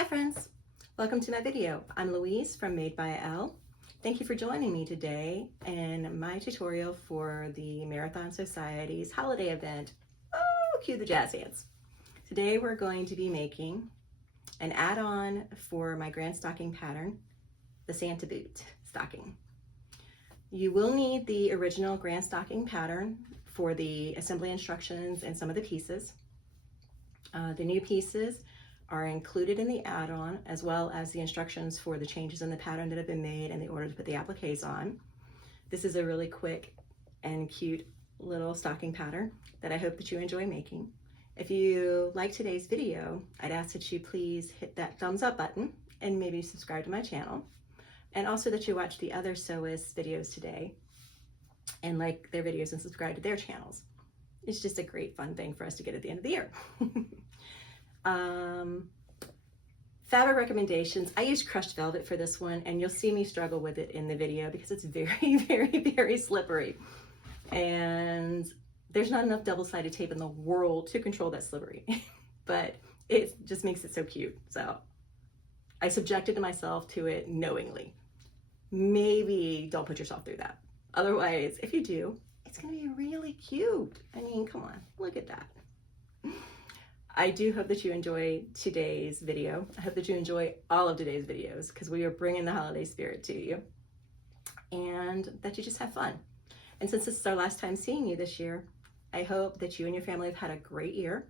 Hi friends, welcome to my video. I'm Louise from Made by Elle. Thank you for joining me today in my tutorial for the Marathon Sewciety's holiday event. Oh, cue the jazz hands. Today we're going to be making an add-on for my grand stocking pattern, the Santa boot stocking. You will need the original grand stocking pattern for the assembly instructions and some of the pieces. The new pieces are included in the add-on, as well as the instructions for the changes in the pattern that have been made and the order to put the appliques on. This is a really quick and cute little stocking pattern that I hope that you enjoy making. If you like today's video, I'd ask that you please hit that thumbs up button and maybe subscribe to my channel, and also that you watch the other sewists videos today and like their videos and subscribe to their channels. It's just a great fun thing for us to get at the end of the year. Fabric recommendations. I used crushed velvet for this one, and you'll see me struggle with it in the video because it's very, very slippery. And there's not enough double-sided tape in the world to control that slippery, but it just makes it so cute. So I subjected myself to it knowingly. Maybe don't put yourself through that. Otherwise, if you do, it's gonna be really cute. I mean, come on, look at that. I do hope that you enjoy today's video. I hope that you enjoy all of today's videos because we are bringing the holiday spirit to you, and that you just have fun. And since this is our last time seeing you this year, I hope that you and your family have had a great year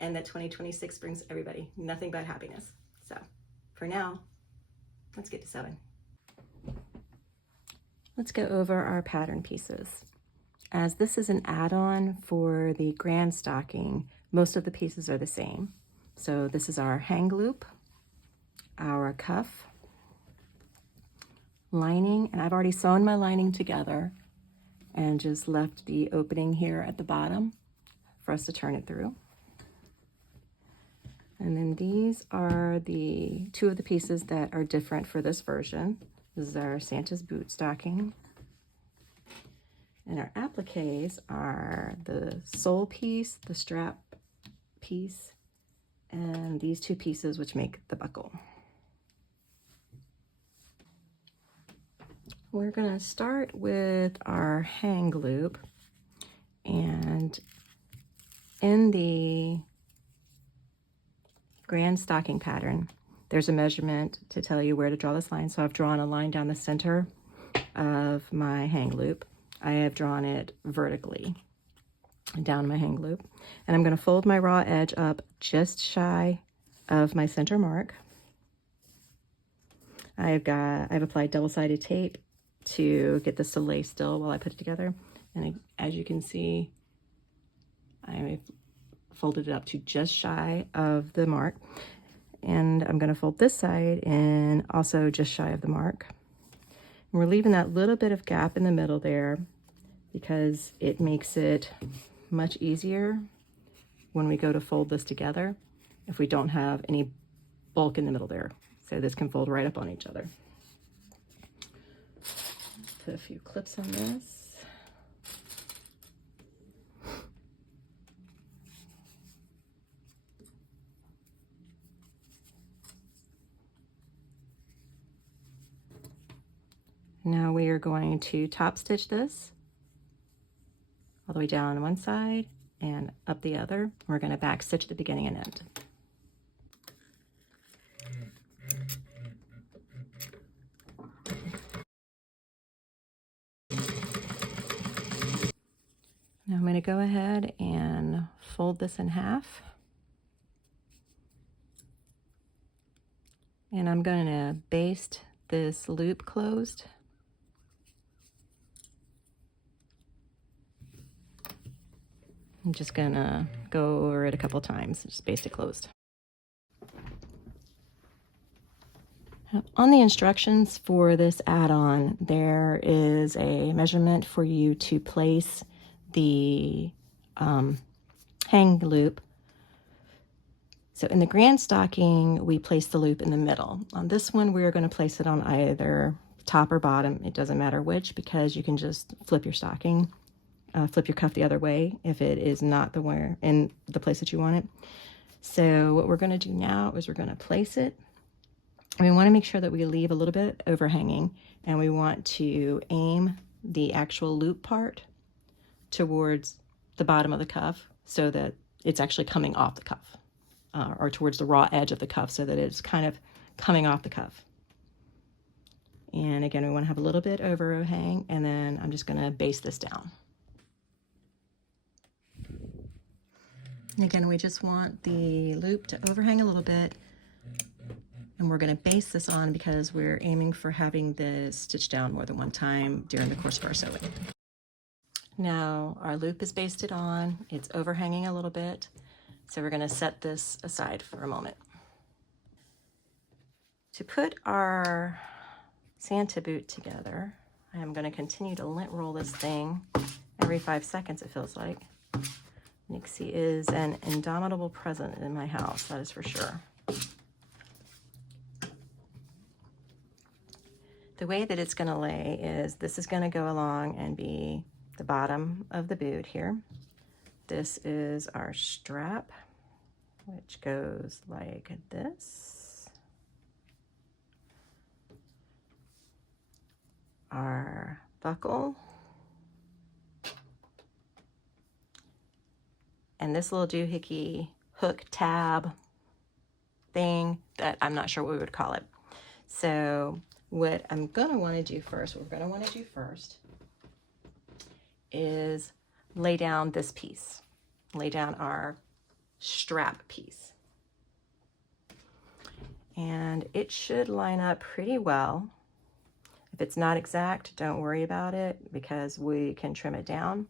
and that 2026 brings everybody nothing but happiness. So for now, let's get to sewing. Let's go over our pattern pieces. As this is an add-on for the grand stocking, most of the pieces are the same. So this is our hang loop, our cuff, lining, and I've already sewn my lining together and just left the opening here at the bottom for us to turn it through. And then these are the two of the pieces that are different for this version. This is our Santa's boot stocking. And our appliques are the sole piece, the strap piece, and these two pieces which make the buckle. We're going to start with our hang loop, and in the grand stocking pattern there's a measurement to tell you where to draw this line. So I've drawn a line down the center of my hang loop. I have drawn it vertically down my hang loop, and I'm going to fold my raw edge up just shy of my center mark. I've applied double-sided tape to get this to lay still while I put it together, and as you can see, I folded it up to just shy of the mark, and I'm going to fold this side in also just shy of the mark. And we're leaving that little bit of gap in the middle there because it makes it much easier when we go to fold this together if we don't have any bulk in the middle there. So this can fold right up on each other. Put a few clips on this. Now we are going to top stitch this all the way down one side and up the other. We're going to back stitch the beginning and end. Now I'm going to go ahead and fold this in half. And I'm going to baste this loop closed. I'm just gonna go over it a couple times, just baste it closed. On the instructions for this add-on, there is a measurement for you to place the hang loop. So in the grand stocking, we place the loop in the middle. On this one, we're going to place it on either top or bottom. It doesn't matter which, because you can just flip your stocking. Flip your cuff the other way if it is not in the place that you want it. So what we're going to do now is we're going to place it we want to make sure that we leave a little bit overhanging, and we want to aim the actual loop part towards the bottom of the cuff so that it's actually coming off the cuff, or towards the raw edge of the cuff so that it's kind of coming off the cuff. And again, we want to have a little bit overhang, and then I'm just going to base this down. And again, we just want the loop to overhang a little bit, and we're going to base this on because we're aiming for having this stitched down more than one time during the course of our sewing. Now our loop is basted on, it's overhanging a little bit, so we're going to set this aside for a moment. To put our Santa boot together, I am going to continue to lint roll this thing every 5 seconds, it feels like. Nixie is an indomitable presence in my house, that is for sure. The way that it's going to lay is this is going to go along and be the bottom of the boot here. This is our strap, which goes like this. Our buckle. And this little doohickey hook tab thing that I'm not sure what we would call it. So what I'm gonna wanna do first, is lay down this piece, lay down our strap piece. And it should line up pretty well. If it's not exact, don't worry about it because we can trim it down,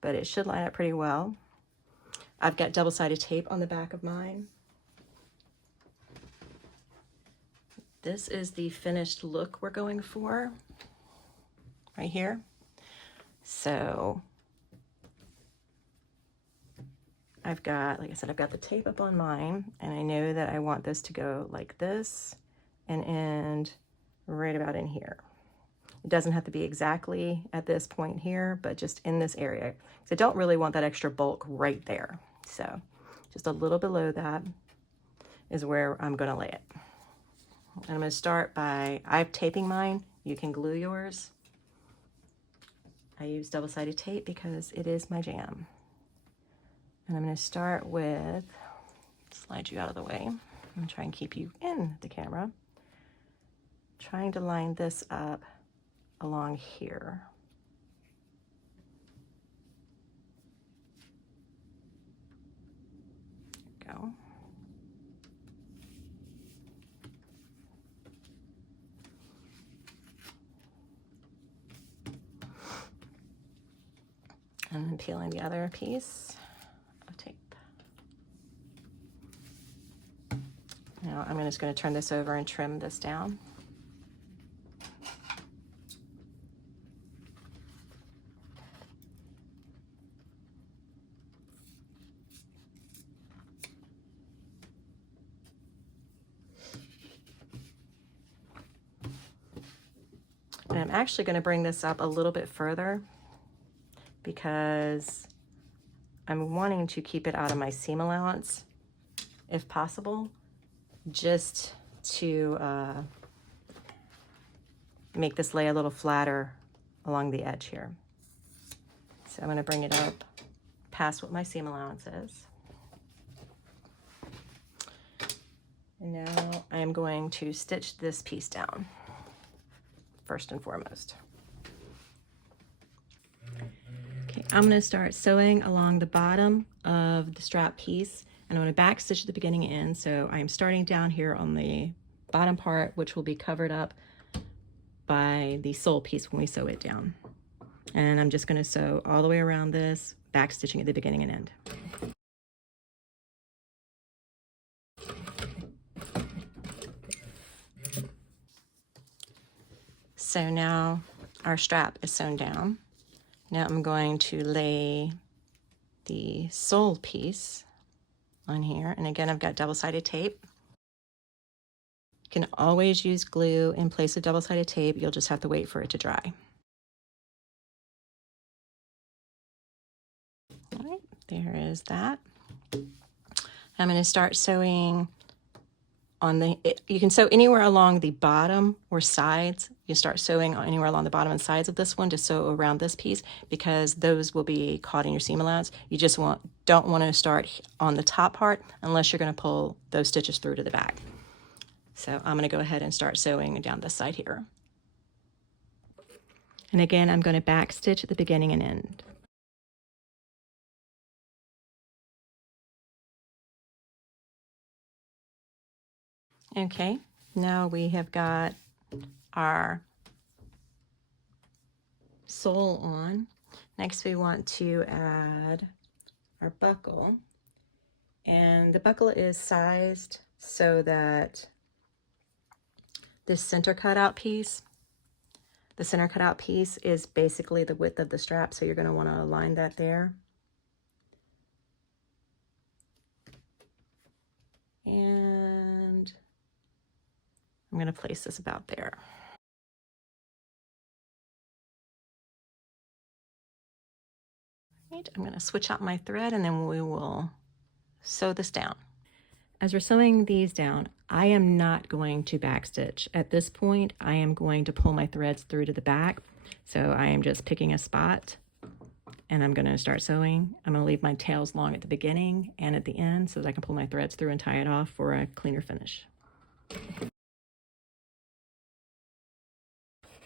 but it should line up pretty well. I've got double-sided tape on the back of mine. This is the finished look we're going for right here. So I've got, like I said, I've got the tape up on mine, and I know that I want this to go like this and end right about in here. It doesn't have to be exactly at this point here, but just in this area. So I don't really want that extra bulk right there. So just a little below that is where I'm going to lay it. And I'm going to start by, I'm taping mine. You can glue yours. I use double-sided tape because it is my jam. And I'm going to start with, slide you out of the way. I'm going to try and keep you in the camera. Trying to line this up along here. Go. And then peeling the other piece of tape. Now I'm just going to turn this over and trim this down. And I'm actually going to bring this up a little bit further because I'm wanting to keep it out of my seam allowance if possible, just to make this lay a little flatter along the edge here. So I'm going to bring it up past what my seam allowance is. And now I am going to stitch this piece down first and foremost. Okay, I'm going to start sewing along the bottom of the strap piece, and I'm going to back stitch at the beginning and end. So I'm starting down here on the bottom part, which will be covered up by the sole piece when we sew it down. And I'm just going to sew all the way around this, back stitching at the beginning and end. So now our strap is sewn down. Now I'm going to lay the sole piece on here. And again, I've got double-sided tape. You can always use glue in place of double-sided tape. You'll just have to wait for it to dry. All right, there is that. I'm going to start sewing on the, you can sew anywhere along the bottom or sides. You start sewing anywhere along the bottom and sides of this one to sew around this piece, because those will be caught in your seam allowance. You just don't want to start on the top part unless you're going to pull those stitches through to the back. So I'm going to go ahead and start sewing down this side here. And again, I'm going to back stitch at the beginning and end. Okay, now we have got our sole on. Next we want to add our buckle. And the buckle is sized so that this center cutout piece, the center cutout piece is basically the width of the strap, so you're going to want to align that there. And I'm going to place this about there. Right, I'm going to switch out my thread and then we will sew this down. As we're sewing these down, I am not going to backstitch. At this point, I am going to pull my threads through to the back. So I am just picking a spot and I'm going to start sewing. I'm going to leave my tails long at the beginning and at the end so that I can pull my threads through and tie it off for a cleaner finish.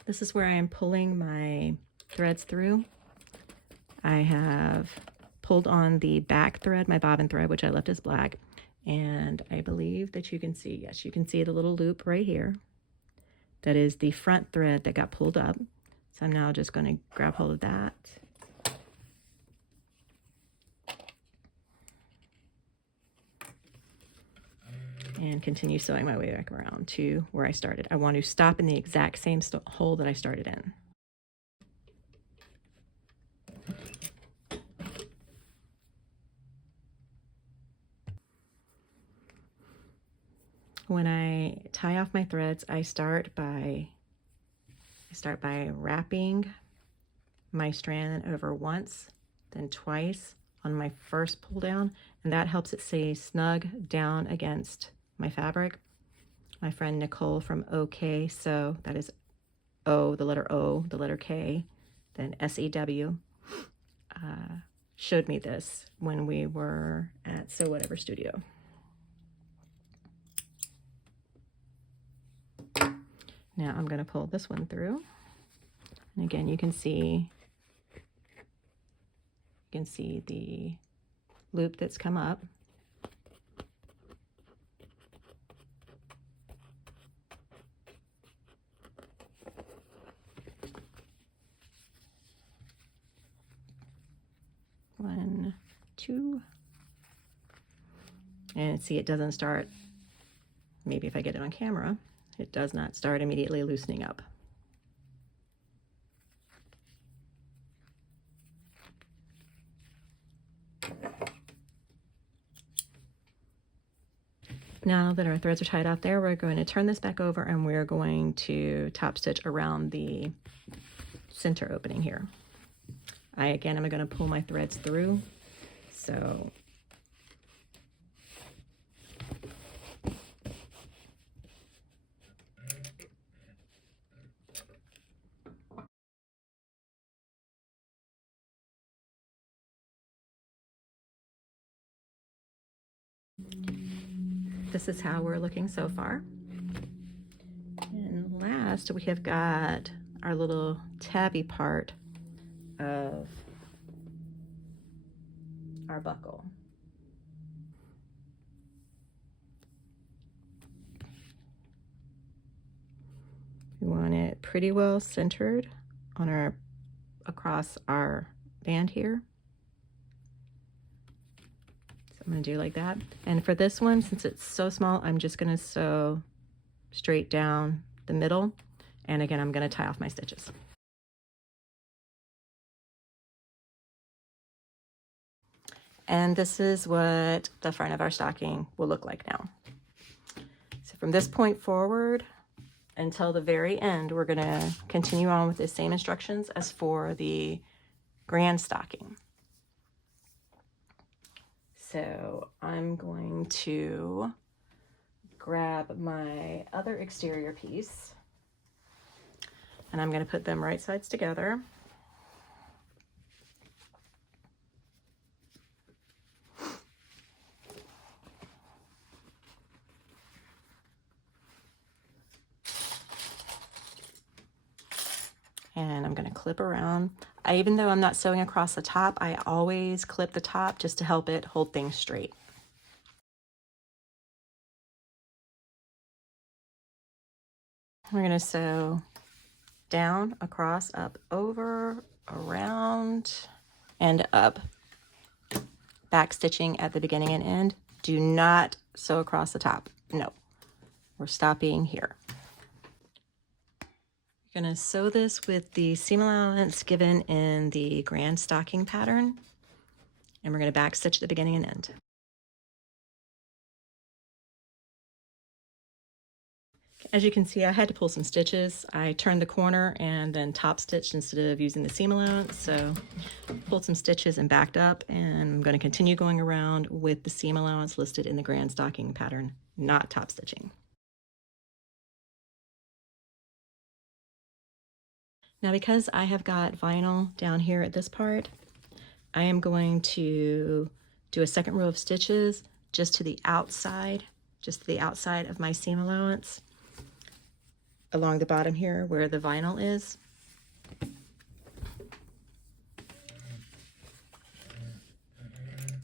This is where I am pulling my threads through. I have pulled on the back thread, my bobbin thread, which I left as black. And I believe that you can see, yes, you can see the little loop right here. That is the front thread that got pulled up. So I'm now just going to grab hold of that. And continue sewing my way back around to where I started. I want to stop in the exact same hole that I started in. When I tie off my threads, I start by wrapping my strand over once, then twice on my first pull down, and that helps it stay snug down against my fabric. My friend Nicole from OK Sew, that is O, the letter O, the letter K, then SEW, showed me this when we were at Sew Whatever Studio. Now I'm going to pull this one through. And again, you can see the loop that's come up. One, two. And see, it doesn't start, maybe if I get it on camera, it does not start immediately loosening up. Now that our threads are tied off there, we're going to turn this back over and we're going to top stitch around the center opening here. Again, I'm going to pull my threads through. So this is how we're looking so far. And last, we have got our little tabby part of our buckle. We want it pretty well centered on across our band here. So I'm going to do like that. And for this one, since it's so small, I'm just going to sew straight down the middle. And again, I'm going to tie off my stitches. And this is what the front of our stocking will look like now. So from this point forward until the very end, we're going to continue on with the same instructions as for the grand stocking. So I'm going to grab my other exterior piece, and I'm going to put them right sides together. And I'm going to clip around. Even though I'm not sewing across the top, I always clip the top just to help it hold things straight. We're going to sew down, across, up, over, around, and up. Back stitching at the beginning and end. Do not sew across the top. No, we're stopping here. We're going to sew this with the seam allowance given in the grand stocking pattern, and we're going to back stitch at the beginning and end. As you can see, I had to pull some stitches. I turned the corner and then top stitched instead of using the seam allowance. So pulled some stitches and backed up, and I'm going to continue going around with the seam allowance listed in the grand stocking pattern, not top stitching. Now, because I have got vinyl down here at this part, I am going to do a second row of stitches just to the outside of my seam allowance, along the bottom here where the vinyl is.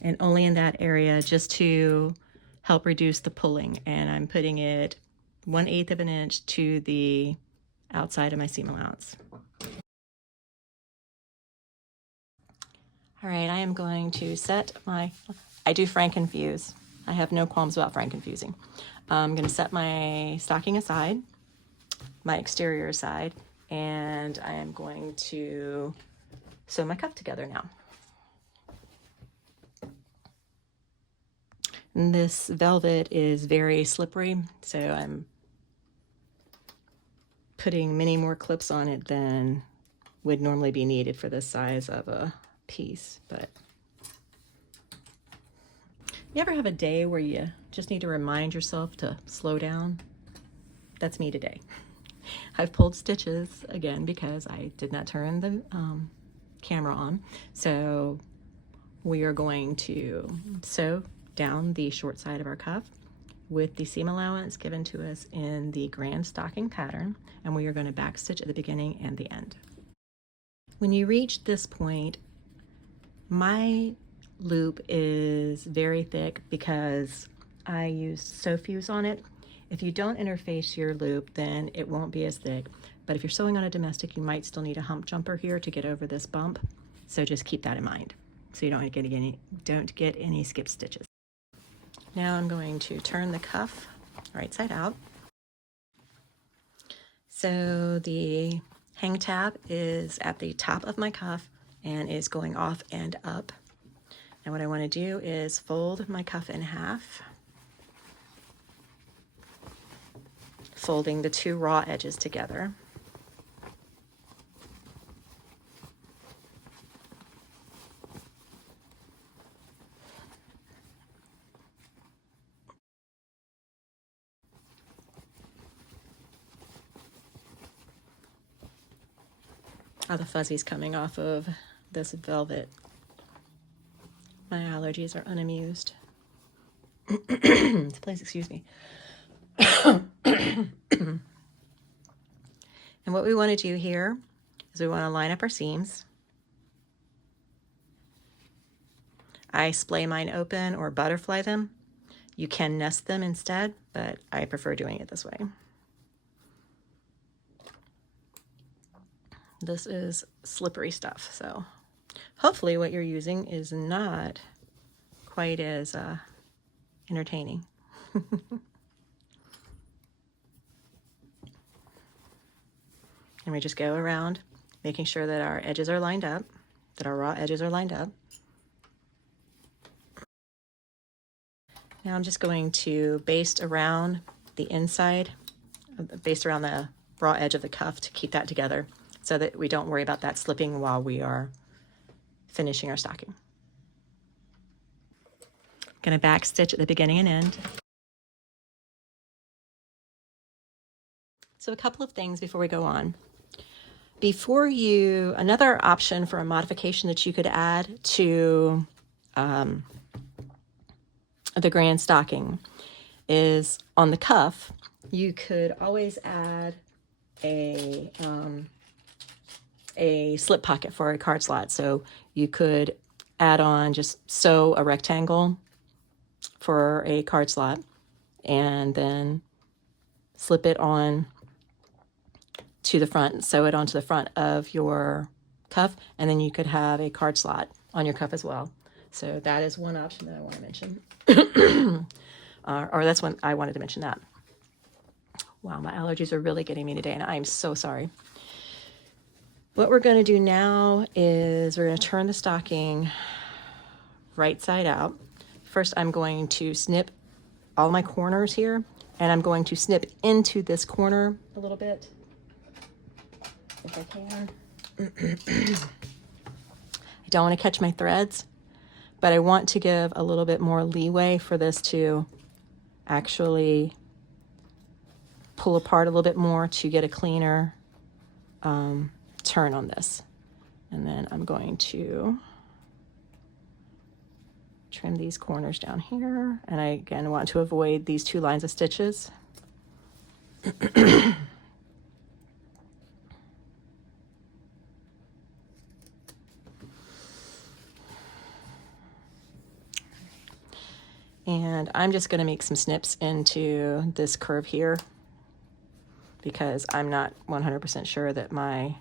And only in that area, just to help reduce the pulling. And I'm putting it 1/8 of an inch to the outside of my seam allowance. All right, I am going to set my, I do frankenfuse. I have no qualms about frankenfusing. I'm going to set my stocking aside, my exterior aside, and I am going to sew my cuff together now. And this velvet is very slippery, so I'm putting many more clips on it than would normally be needed for this size of a piece. But you ever have a day where you just need to remind yourself to slow down? That's me today. I've pulled stitches again because I did not turn the camera on. So we are going to sew down the short side of our cuff with the seam allowance given to us in the grand stocking pattern, and we are going to back stitch at the beginning and the end. When you reach this point, my loop is very thick because I used Sewfuse on it. If you don't interface your loop, then it won't be as thick. But if you're sewing on a domestic, you might still need a hump jumper here to get over this bump. So just keep that in mind so you don't get any skip stitches. Now I'm going to turn the cuff right side out. So the hang tab is at the top of my cuff and is going off and up. And what I want to do is fold my cuff in half, folding the two raw edges together. Oh, the fuzzy's coming off of this velvet. My allergies are unamused. Please excuse me. And what we want to do here is we want to line up our seams. I splay mine open or butterfly them. You can nest them instead, but I prefer doing it this way. This is slippery stuff, so hopefully what you're using is not quite as entertaining. And we just go around making sure that our edges are lined up, that our raw edges are lined up. Now I'm just going to baste around the inside, baste around the raw edge of the cuff to keep that together so that we don't worry about that slipping while we are finishing our stocking. Going to back stitch at the beginning and end. So a couple of things before we go on. Another option for a modification that you could add to the grand stocking is on the cuff. You could always add a slip pocket for a card slot. So you could add on, just sew a rectangle for a card slot and then slip it on to the front, sew it onto the front of your cuff, and then you could have a card slot on your cuff as well. So that is one option that I want to mention. Or that's when I wanted to mention that. Wow, my allergies are really getting me today, and I'm so sorry. What we're going to do now is we're going to turn the stocking right side out. First, I'm going to snip all my corners here, and I'm going to snip into this corner a little bit, if I can. I don't want to catch my threads, but I want to give a little bit more leeway for this to actually pull apart a little bit more to get a cleaner turn on this. And then I'm going to trim these corners down here. And I, again, want to avoid these 2 lines of stitches. And I'm just going to make some snips into this curve here because I'm not 100% sure that my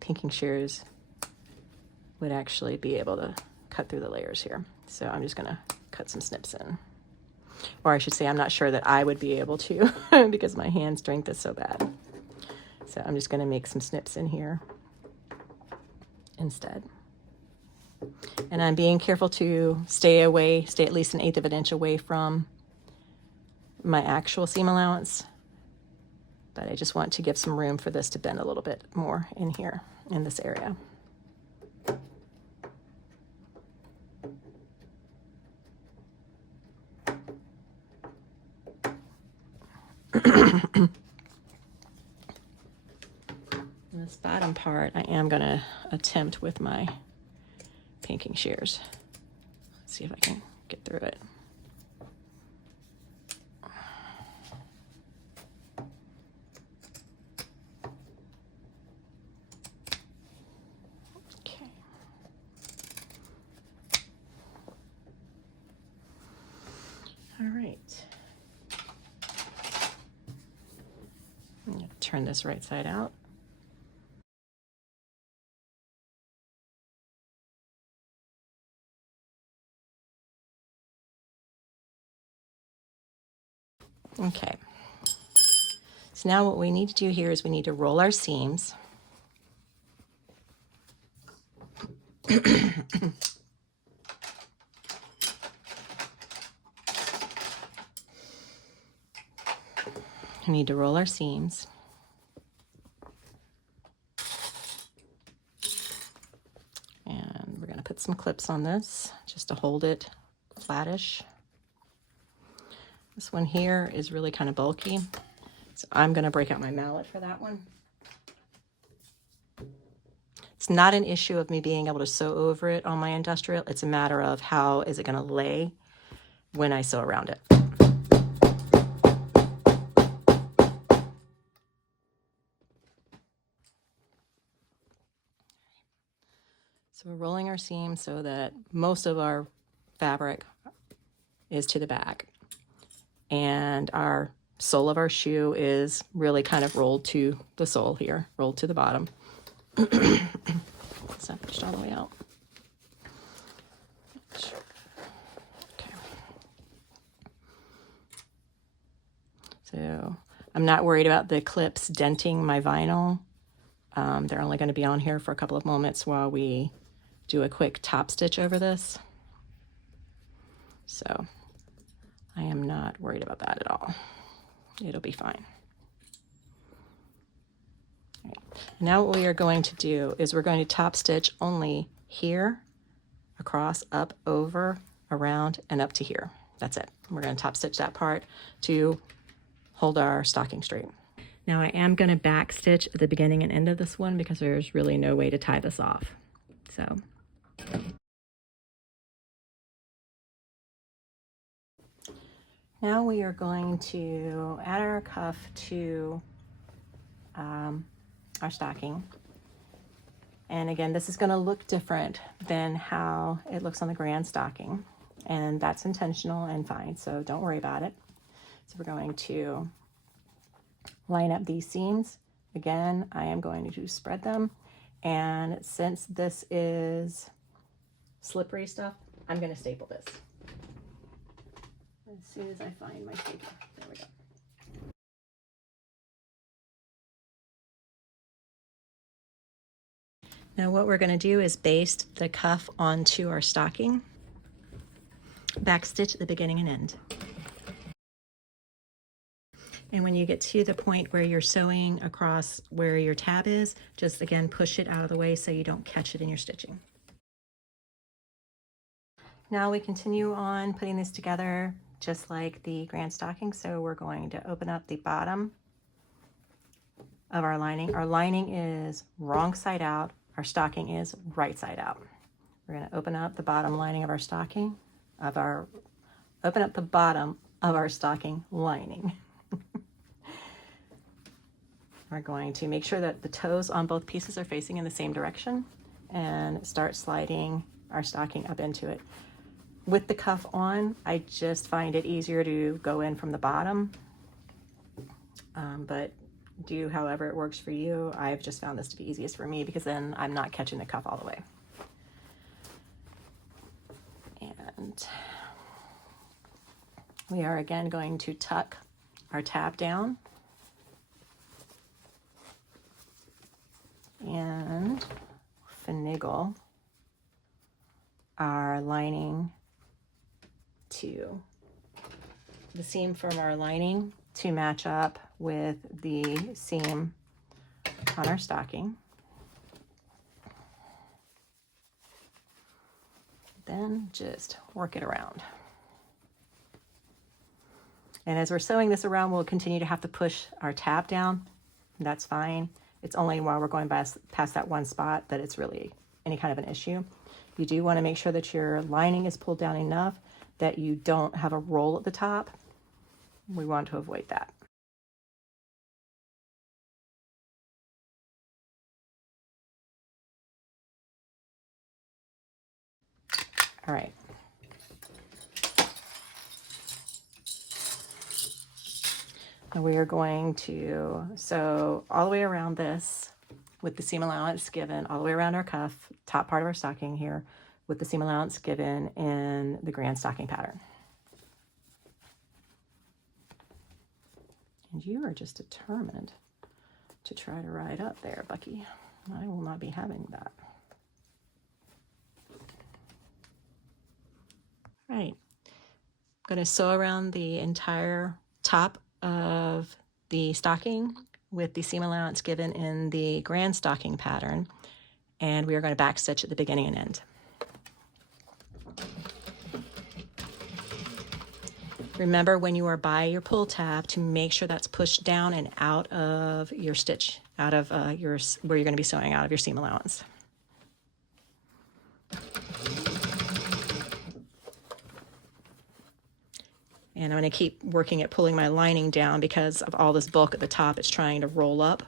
pinking shears would actually be able to cut through the layers here. So I'm just going to cut some snips in. Or I should say, I'm not sure that I would be able to because my hand strength is so bad. So I'm just going to make some snips in here instead. And I'm being careful to stay at least 1/8 of an inch away from my actual seam allowance. But I just want to give some room for this to bend a little bit more in here, in this area. This bottom part, I am going to attempt with my pinking shears. Let's see if I can get through it. Okay. All right. I'm going to turn this right side out. Okay, so now what we need to do here is we need to roll our seams. We need to roll our seams. And we're going to put some clips on this just to hold it flattish. This one here is really kind of bulky, so I'm going to break out my mallet for that one. It's not an issue of me being able to sew over it on my industrial. It's a matter of how is it going to lay when I sew around it. So we're rolling our seam so that most of our fabric is to the back. And our sole of our shoe is really kind of rolled to the sole here, rolled to the bottom. It's not pushed all the way out. Okay. So I'm not worried about the clips denting my vinyl. They're only going to be on here for a couple of moments while we do a quick top stitch over this. So I am not worried about that at all. It'll be fine. All right. Now what we are going to do is we're going to top stitch only here, across, up, over, around, and up to here. That's it. We're going to top stitch that part to hold our stocking straight. Now I am going to back stitch at the beginning and end of this one because there's really no way to tie this off. So now we are going to add our cuff to our stocking. And again, this is going to look different than how it looks on the grand stocking. And that's intentional and fine, so don't worry about it. So we're going to line up these seams. Again, I am going to spread them. And since this is slippery stuff, I'm going to staple this. As soon as I find my stapler. There we go. Now what we're going to do is baste the cuff onto our stocking. Back stitch at the beginning and end. And when you get to the point where you're sewing across where your tab is, just again push it out of the way so you don't catch it in your stitching. Now we continue on putting this together just like the grand stocking. So we're going to open up the bottom of our lining. Our lining is wrong side out. Our stocking is right side out. We're going to open up the bottom lining of our stocking, open up the bottom of our stocking lining. We're going to make sure that the toes on both pieces are facing in the same direction and start sliding our stocking up into it. With the cuff on, I just find it easier to go in from the bottom, but do however it works for you. I've just found this to be easiest for me because then I'm not catching the cuff all the way. And we are again going to tuck our tab down and finagle our lining to the seam from our lining to match up with the seam on our stocking. Then just work it around. And as we're sewing this around, we'll continue to have to push our tab down. That's fine. It's only while we're going past that one spot that it's really any kind of an issue. You do want to make sure that your lining is pulled down enough that you don't have a roll at the top. We want to avoid that. All right. And we are going to sew all the way around this with the seam allowance given, all the way around our cuff, top part of our stocking here, with the seam allowance given in the grand stocking pattern. And you are just determined to try to ride up there, Bucky. I will not be having that. Right. I'm going to sew around the entire top of the stocking with the seam allowance given in the grand stocking pattern, and we are going to back stitch at the beginning and end. Remember when you are by your pull tab to make sure that's pushed down and out of your stitch, out of where you're going to be sewing out of your seam allowance. And I'm going to keep working at pulling my lining down because of all this bulk at the top. It's trying to roll up,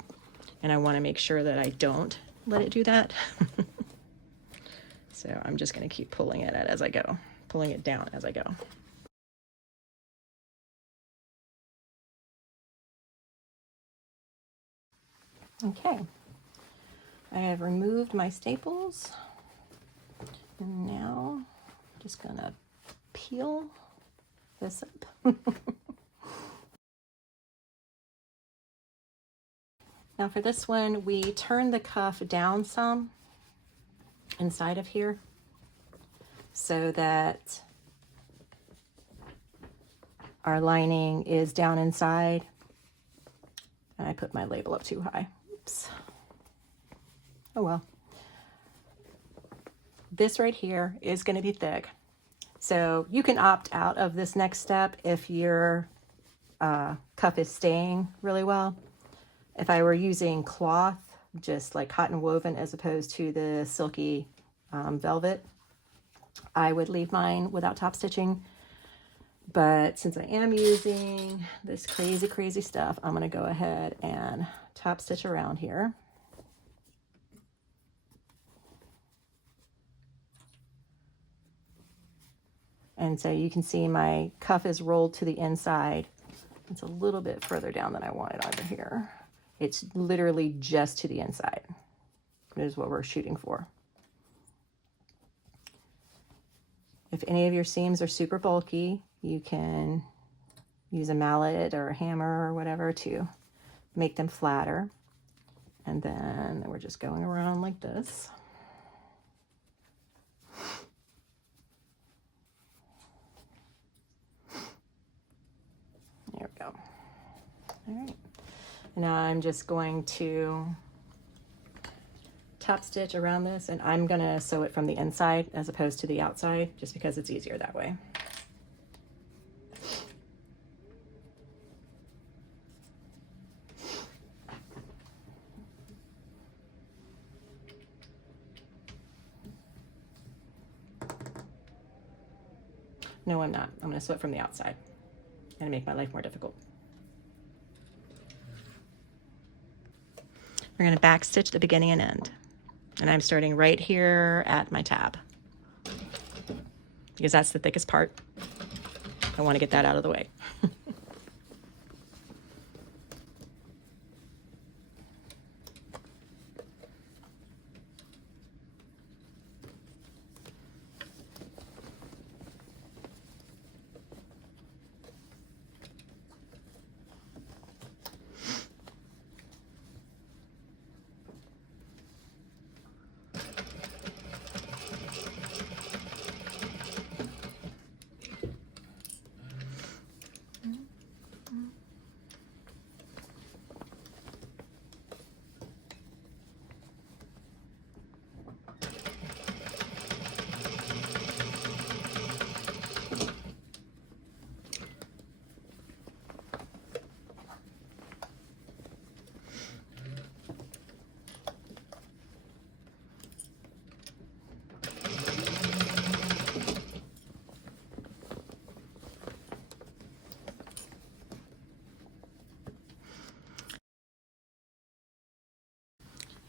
and I want to make sure that I don't let it do that. So I'm just going to keep pulling it as I go, pulling it down as I go. Okay, I have removed my staples, and now I'm just going to peel this up. Now for this one, we turn the cuff down some inside of here so that our lining is down inside. And I put my label up too high. Oops. Oh well. This right here is going to be thick. So you can opt out of this next step if your cuff is staying really well. If I were using cloth, just like cotton woven as opposed to the silky velvet, I would leave mine without top stitching. But since I am using this crazy stuff, I'm going to go ahead and top stitch around here. And so you can see my cuff is rolled to the inside. It's a little bit further down than I wanted over here. It's literally just to the inside. That is what we're shooting for. If any of your seams are super bulky, you can use a mallet or a hammer or whatever to make them flatter. And then we're just going around like this. There we go. All right. Now I'm just going to top stitch around this, and I'm going to sew it from the inside as opposed to the outside, just because it's easier that way. No, I'm not. I'm going to sew it from the outside and make my life more difficult. We're going to back stitch the beginning and end. And I'm starting right here at my tab, because that's the thickest part. I want to get that out of the way.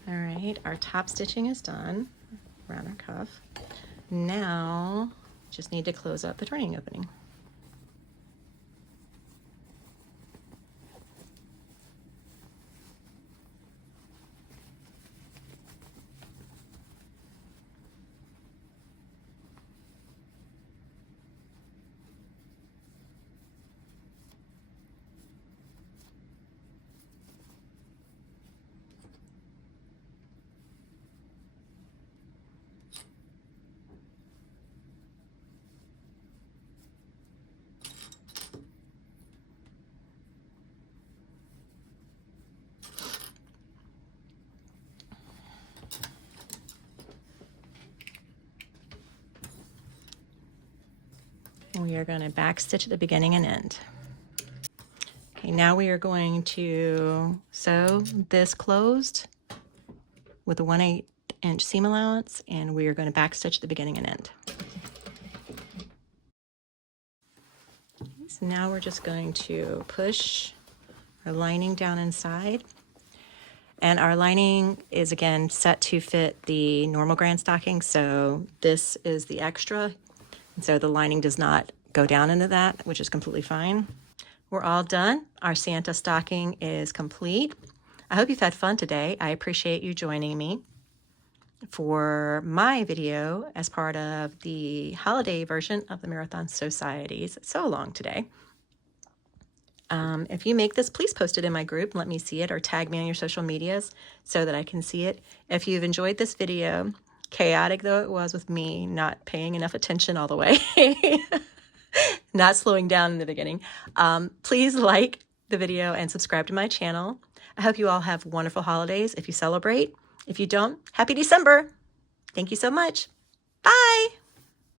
All right, our top stitching is done around our cuff. Now, just need to close up the turning opening. We are going to back stitch at the beginning and end. Okay, now we are going to sew this closed with a 1/8 inch seam allowance, and we are going to back stitch the beginning and end. So now we're just going to push our lining down inside, and our lining is again set to fit the normal grand stocking, so this is the extra, and so the lining does not go down into that, which is completely fine. We're all done. Our Santa stocking is complete. I hope you've had fun today. I appreciate you joining me for my video as part of the holiday version of the Marathon Sewciety's sew along today. If you make this, please post it in my group and let me see it, or tag me on your social medias so that I can see it. If you've enjoyed this video, chaotic though it was with me not paying enough attention all the way, not slowing down in the beginning, please like the video and subscribe to my channel. I hope you all have wonderful holidays if you celebrate. If you don't, happy December. Thank you so much. Bye.